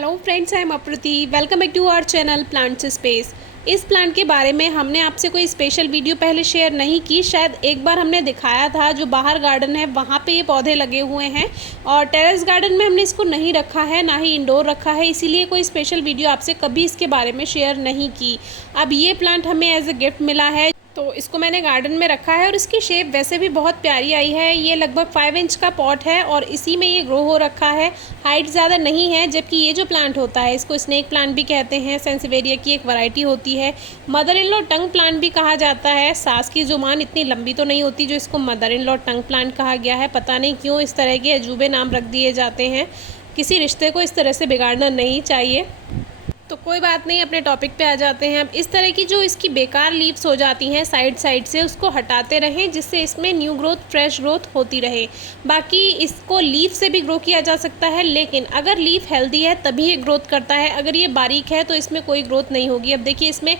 Hello friends, I am Apruti. Welcome back to our channel plants space. इस प्लांट के बारे में हमने आपसे कोई स्पेशल वीडियो पहले शेयर नहीं की। शायद एक बार हमने दिखाया था, जो बाहर गार्डन है वहाँ पे ये पौधे लगे हुए हैं, और टेरेस गार्डन में हमने इसको नहीं रखा है, ना ही इंडोर रखा है, इसीलिए कोई स्पेशल वीडियो आपसे कभी इसके बारे में शेयर नहीं की। अब ये प्लांट हमें एज ए गिफ्ट मिला है, तो इसको मैंने गार्डन में रखा है और इसकी शेप वैसे भी बहुत प्यारी आई है। ये लगभग 5 इंच का पॉट है और इसी में ये ग्रो हो रखा है। हाइट ज़्यादा नहीं है, जबकि ये जो प्लांट होता है इसको स्नेक प्लांट भी कहते हैं। सेंसिवेरिया की एक वैरायटी होती है। Mother in law tongue plant भी कहा जाता है। सास की जुबान इतनी लंबी तो नहीं होती जो इसको mother in law tongue plant कहा गया है। पता नहीं क्यों इस तरह के अजूबे नाम रख दिए जाते हैं। किसी रिश्ते को इस तरह से बिगाड़ना नहीं चाहिए। तो कोई बात नहीं, अपने टॉपिक पे आ जाते हैं। अब इस तरह की जो इसकी बेकार लीव्स हो जाती हैं साइड से, उसको हटाते रहें, जिससे इसमें न्यू ग्रोथ, फ्रेश ग्रोथ होती रहे। बाकी इसको लीफ से भी ग्रो किया जा सकता है, लेकिन अगर लीफ हेल्दी है तभी ये ग्रोथ करता है। अगर ये बारीक है तो इसमें कोई ग्रोथ नहीं होगी। अब देखिए, इसमें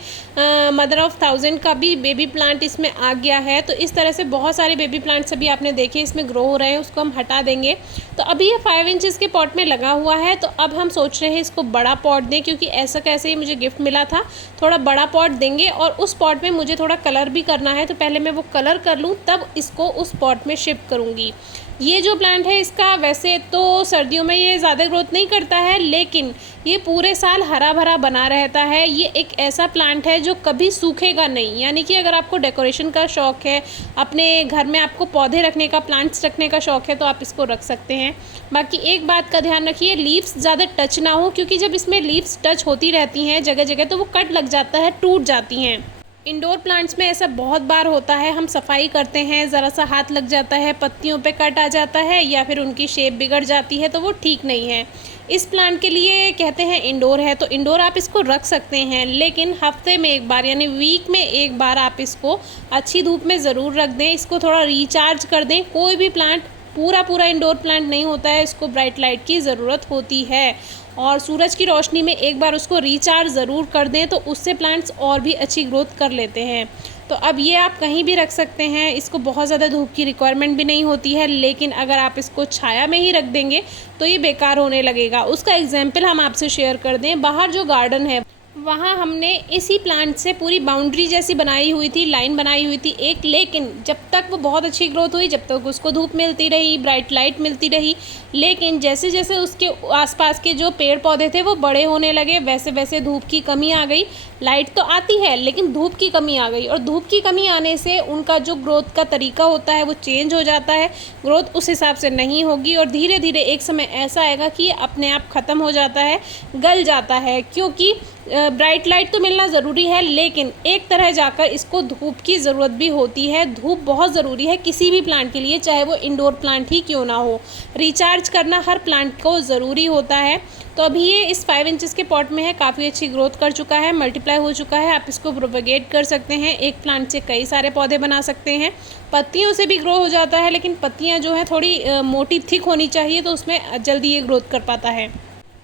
मदर ऑफ 1000 का भी बेबी प्लांट इसमें आ गया है। तो इस तरह से बहुत सारे बेबी प्लांट्स अभी आपने देखे इसमें ग्रो हो रहे हैं, उसको हम हटा देंगे। तो अभी ये 5 इंचज़ के पॉट में लगा हुआ है। तो अब हम सोच रहे हैं इसको बड़ा पॉट दें, क्योंकि ऐसा कैसे ही मुझे गिफ्ट मिला था। थोड़ा बड़ा पॉट देंगे और उस पॉट में मुझे थोड़ा कलर भी करना है, तो पहले मैं वो कलर कर लूँ, तब इसको उस पॉट में शिफ्ट करूँगी। ये जो प्लांट है इसका वैसे तो सर्दियों में ये ज़्यादा ग्रोथ नहीं करता है, लेकिन ये पूरे साल हरा भरा बना रहता है। ये एक ऐसा प्लांट है जो कभी सूखेगा नहीं। यानी कि अगर आपको डेकोरेशन का शौक़ है, अपने घर में आपको पौधे रखने का, प्लांट्स रखने का शौक़ है, तो आप इसको रख सकते हैं। बाकी एक बात का ध्यान रखिए, लीव्स ज़्यादा टच ना हो, क्योंकि जब इसमें लीव्स टच होती रहती हैं जगह जगह, तो वो कट लग जाता है, टूट जाती हैं। इंडोर प्लांट्स में ऐसा बहुत बार होता है, हम सफाई करते हैं, ज़रा सा हाथ लग जाता है, पत्तियों पे कट आ जाता है, या फिर उनकी शेप बिगड़ जाती है, तो वो ठीक नहीं है। इस प्लांट के लिए कहते हैं इंडोर है, तो इंडोर आप इसको रख सकते हैं, लेकिन हफ्ते में एक बार यानी वीक में एक बार आप इसको अच्छी धूप में ज़रूर रख दें। इसको थोड़ा रिचार्ज कर दें। कोई भी प्लांट पूरा इंडोर प्लांट नहीं होता है, इसको ब्राइट लाइट की ज़रूरत होती है, और सूरज की रोशनी में एक बार उसको रिचार्ज ज़रूर कर दें, तो उससे प्लांट्स और भी अच्छी ग्रोथ कर लेते हैं। तो अब ये आप कहीं भी रख सकते हैं। इसको बहुत ज़्यादा धूप की रिक्वायरमेंट भी नहीं होती है, लेकिन अगर आप इसको छाया में ही रख देंगे तो ये बेकार होने लगेगा। उसका एग्जाम्पल हम आपसे शेयर कर दें। बाहर जो गार्डन है वहाँ हमने इसी प्लांट से पूरी बाउंड्री जैसी बनाई हुई थी, लाइन बनाई हुई थी एक, लेकिन जब तक वो बहुत अच्छी ग्रोथ हुई, जब तक उसको धूप मिलती रही, ब्राइट लाइट मिलती रही, लेकिन जैसे जैसे उसके आसपास के जो पेड़ पौधे थे वो बड़े होने लगे, वैसे वैसे धूप की कमी आ गई। लाइट तो आती है, लेकिन धूप की कमी आ गई, और धूप की कमी आने से उनका जो ग्रोथ का तरीका होता है वो चेंज हो जाता है। ग्रोथ उस हिसाब से नहीं होगी, और धीरे धीरे एक समय ऐसा आएगा कि ये अपने आप ख़त्म हो जाता है, गल जाता है। क्योंकि ब्राइट लाइट तो मिलना ज़रूरी है, लेकिन एक तरह जाकर इसको धूप की ज़रूरत भी होती है। धूप बहुत ज़रूरी है किसी भी प्लांट के लिए, चाहे वो इंडोर प्लांट ही क्यों ना हो। रिचार्ज करना हर प्लांट को ज़रूरी होता है। तो अभी ये इस 5 इंचज़ के पॉट में है, काफ़ी अच्छी ग्रोथ कर चुका है, मल्टीप्लाई हो चुका है। आप इसको प्रोपेगेट कर सकते हैं, एक प्लांट से कई सारे पौधे बना सकते हैं। पत्तियों से भी ग्रो हो जाता है, लेकिन पत्तियाँ जो हैं थोड़ी मोटी थिक होनी चाहिए, तो उसमें जल्दी ये ग्रोथ कर पाता है।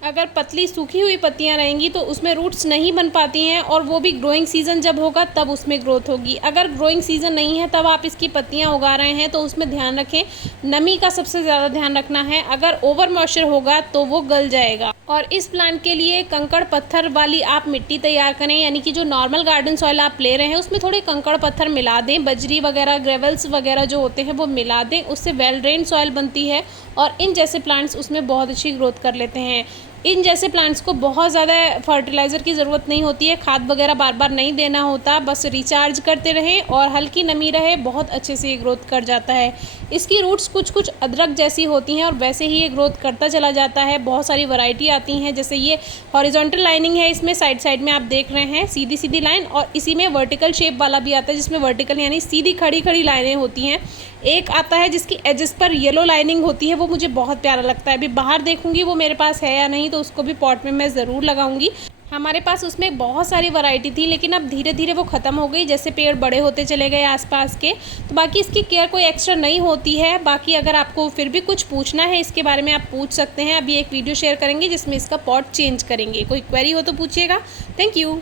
अगर पतली सूखी हुई पत्तियां रहेंगी तो उसमें रूट्स नहीं बन पाती हैं, और वो भी ग्रोइंग सीज़न जब होगा तब उसमें ग्रोथ होगी। अगर ग्रोइंग सीज़न नहीं है तब आप इसकी पत्तियां उगा रहे हैं, तो उसमें ध्यान रखें, नमी का सबसे ज़्यादा ध्यान रखना है। अगर ओवर मॉइस्चर होगा तो वो गल जाएगा। और इस प्लांट के लिए कंकड़ पत्थर वाली आप मिट्टी तैयार करें, यानी कि जो नॉर्मल गार्डन सॉइल आप ले रहे हैं उसमें थोड़े कंकड़ पत्थर मिला दें, बजरी वगैरह, ग्रेवल्स वगैरह जो होते हैं वो मिला दें। उससे वेल ड्रेन सॉइल बनती है, और इन जैसे प्लांट्स उसमें बहुत अच्छी ग्रोथ कर लेते हैं। इन जैसे प्लांट्स को बहुत ज़्यादा फर्टिलाइज़र की ज़रूरत नहीं होती है, खाद वगैरह बार बार नहीं देना होता, बस रिचार्ज करते रहें और हल्की नमी रहे, बहुत अच्छे से ये ग्रोथ कर जाता है। इसकी रूट्स कुछ अदरक जैसी होती हैं, और वैसे ही ये ग्रोथ करता चला जाता है। बहुत सारी वैरायटी आती हैं, जैसे ये हॉरिजॉन्टल लाइनिंग है, इसमें साइड में आप देख रहे हैं सीधी सीधी लाइन, और इसी में वर्टिकल शेप वाला भी आता है, जिसमें वर्टिकल यानी सीधी खड़ी लाइनें होती हैं। एक आता है जिसकी एजेस पर येलो लाइनिंग होती है, वो मुझे बहुत प्यारा लगता है। अभी बाहर देखूंगी वो मेरे पास है या नहीं, तो उसको भी पॉट में मैं ज़रूर लगाऊंगी। हमारे पास उसमें बहुत सारी वैरायटी थी, लेकिन अब धीरे धीरे वो ख़त्म हो गई, जैसे पेड़ बड़े होते चले गए आसपास के। तो बाकी इसकी केयर कोई एक्स्ट्रा नहीं होती है। बाकी अगर आपको फिर भी कुछ पूछना है इसके बारे में, आप पूछ सकते हैं। अभी एक वीडियो शेयर करेंगे जिसमें इसका पॉट चेंज करेंगे। कोई क्वेरी हो तो पूछिएगा। Thank you.